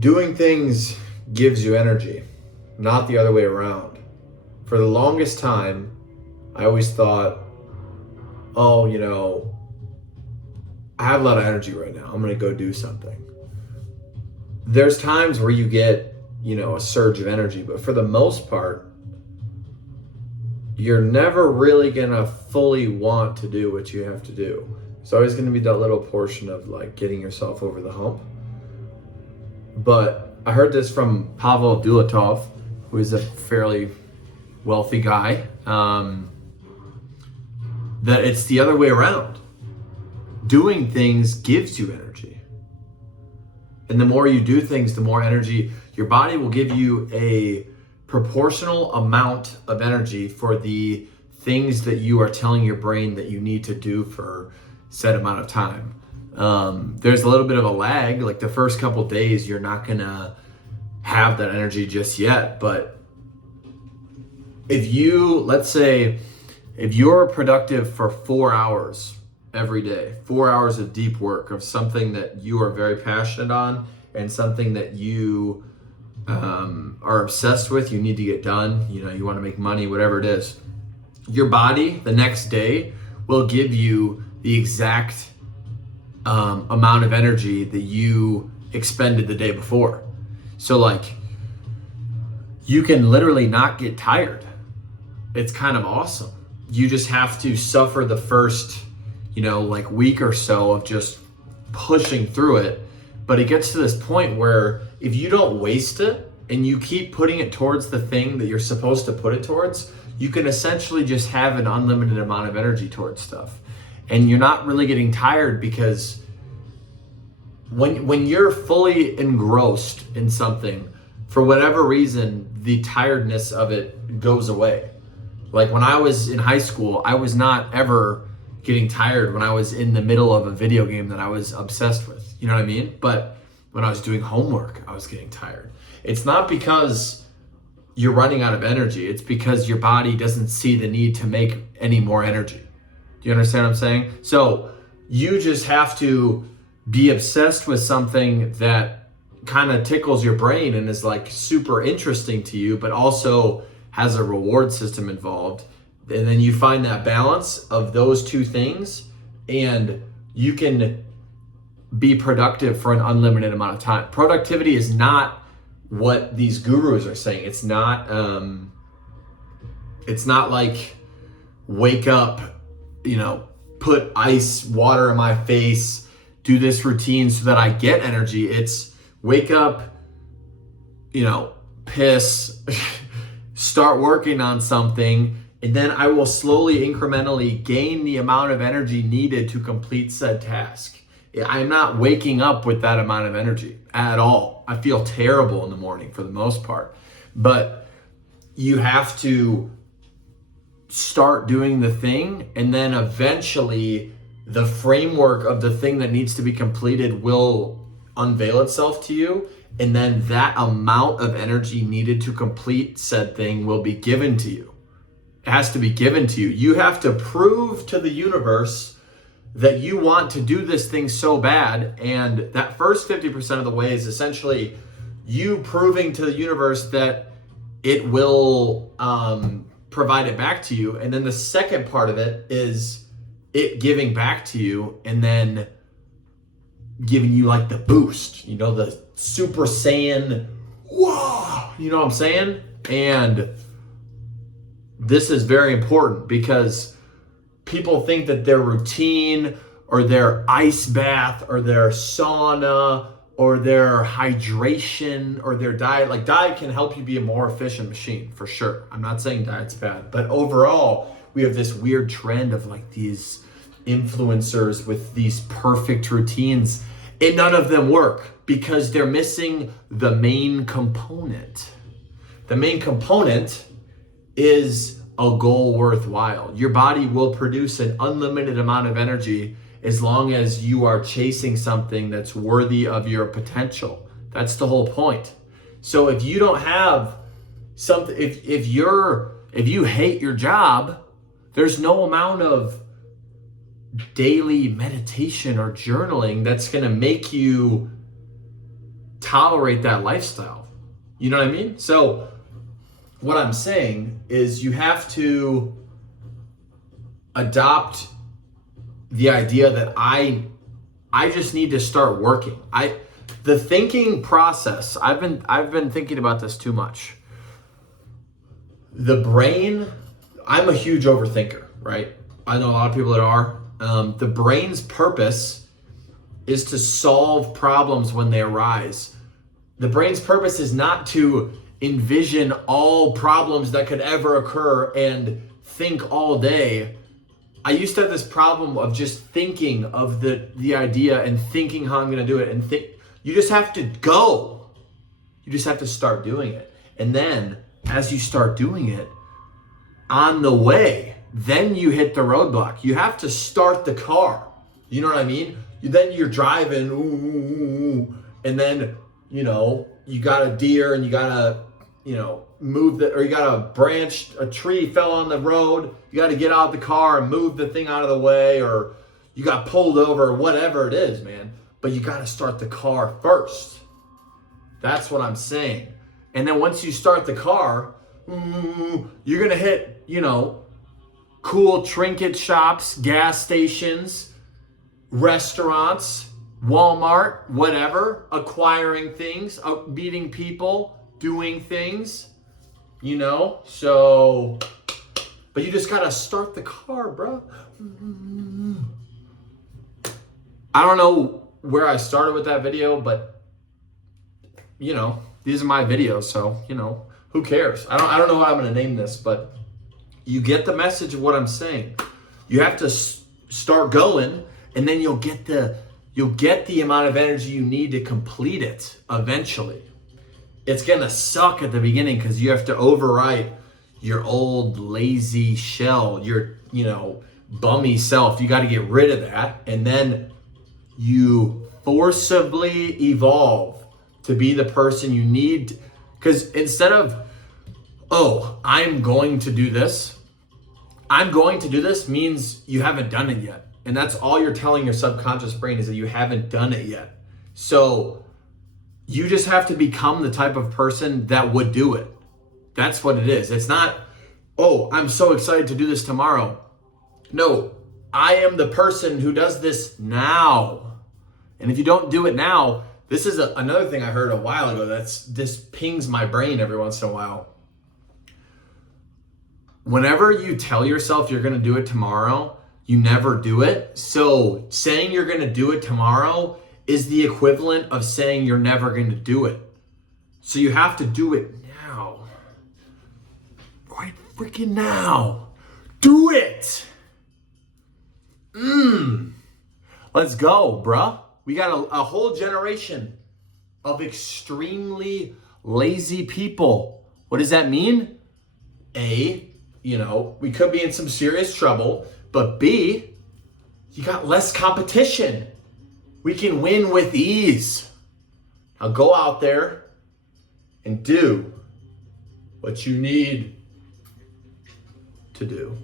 Doing things gives you energy, not the other way around. For the longest time, I always thought, oh, I have a lot of energy right now. I'm going to go do something. There's times where you get, a surge of energy, but for the most part, you're never really going to fully want to do what you have to do. It's always going to be that little portion of like getting yourself over the hump. But I heard this from Pavel Dulatov, who is a fairly wealthy guy, that it's the other way around. Doing things gives you energy. And the more you do things, the more energy. Your body will give you a proportional amount of energy for the things that you are telling your brain that you need to do for a set amount of time. There's a little bit of a lag. Like the first couple days, you're not gonna have that energy just yet. But let's say you're productive for 4 hours every day, 4 hours of deep work of something that you are very passionate on and something that you are obsessed with, you need to get done, you want to make money, whatever it is, your body the next day will give you the exact amount of energy that you expended the day before. So like you can literally not get tired. It's kind of awesome. You just have to suffer the first, week or so of just pushing through it. But it gets to this point where if you don't waste it and you keep putting it towards the thing that you're supposed to put it towards, you can essentially just have an unlimited amount of energy towards stuff. And you're not really getting tired because when you're fully engrossed in something, for whatever reason, the tiredness of it goes away. Like when I was in high school, I was not ever getting tired when I was in the middle of a video game that I was obsessed with. You know what I mean? But when I was doing homework, I was getting tired. It's not because you're running out of energy. It's because your body doesn't see the need to make any more energy. Do you understand what I'm saying? So you just have to be obsessed with something that kind of tickles your brain and is like super interesting to you, but also has a reward system involved. And then you find that balance of those two things and you can be productive for an unlimited amount of time. Productivity is not what these gurus are saying. It's not like wake up, put ice water in my face, do this routine so that I get energy. It's wake up, piss, start working on something, and then I will slowly, incrementally gain the amount of energy needed to complete said task. I'm not waking up with that amount of energy at all. I feel terrible in the morning for the most part. But you have to start doing the thing, and then eventually the framework of the thing that needs to be completed will unveil itself to you. And then that amount of energy needed to complete said thing will be given to you. It has to be given to you. You have to prove to the universe that you want to do this thing so bad. And that first 50% of the way is essentially you proving to the universe that it will provide it back to you. And then the second part of it is it giving back to you and then giving you like the boost, the Super Saiyan, whoa, you know what I'm saying? And this is very important because people think that their routine or their ice bath or their sauna or their hydration or their diet, like diet can help you be a more efficient machine for sure. I'm not saying diet's bad, but overall we have this weird trend of like these influencers with these perfect routines and none of them work because they're missing the main component. The main component is a goal worthwhile. Your body will produce an unlimited amount of energy as long as you are chasing something that's worthy of your potential. That's the whole point. So if you don't have something, if you hate your job, there's no amount of daily meditation or journaling that's going to make you tolerate that lifestyle. You know what I mean? So what I'm saying is you have to adopt the idea that I just need to start working. The thinking process, I've been thinking about this too much. The brain, I'm a huge overthinker, right? I know a lot of people that are. The brain's purpose is to solve problems when they arise. The brain's purpose is not to envision all problems that could ever occur and think all day. I used to have this problem of just thinking of the idea and thinking how I'm going to do it and think. You just have to go. You just have to start doing it. And then as you start doing it, on the way, then you hit the roadblock. You have to start the car. You know what I mean? Then you're driving, and then, you got a deer and you got to, move or you got a tree fell on the road. You got to get out of the car and move the thing out of the way, or you got pulled over, or whatever it is, man. But you got to start the car first. That's what I'm saying. And then once you start the car, you're going to hit, cool trinket shops, gas stations, restaurants, Walmart, whatever, acquiring things, meeting people, doing things, so, but you just got to start the car, bro. I don't know where I started with that video, but these are my videos, so who cares? I don't know what I'm going to name this, but you get the message of what I'm saying. You have to start going, and then you'll get the amount of energy you need to complete it eventually. It's going to suck at the beginning because you have to overwrite your old lazy shell, your bummy self. You got to get rid of that, and then you forcibly evolve to be the person you need. Because instead of, I'm going to do this means you haven't done it yet. And that's all you're telling your subconscious brain, is that you haven't done it yet. So you just have to become the type of person that would do it. That's what it is. It's not, I'm so excited to do this tomorrow. No, I am the person who does this now. And if you don't do it now, this is another thing I heard a while ago this pings my brain every once in a while. Whenever you tell yourself you're going to do it tomorrow, you never do it. So saying you're going to do it tomorrow is the equivalent of saying you're never going to do it. So you have to do it now. Right freaking now. Do it. Let's go, bruh. We got a whole generation of extremely lazy people. What does that mean? A, we could be in some serious trouble, but B, you got less competition. We can win with ease. Now go out there and do what you need to do.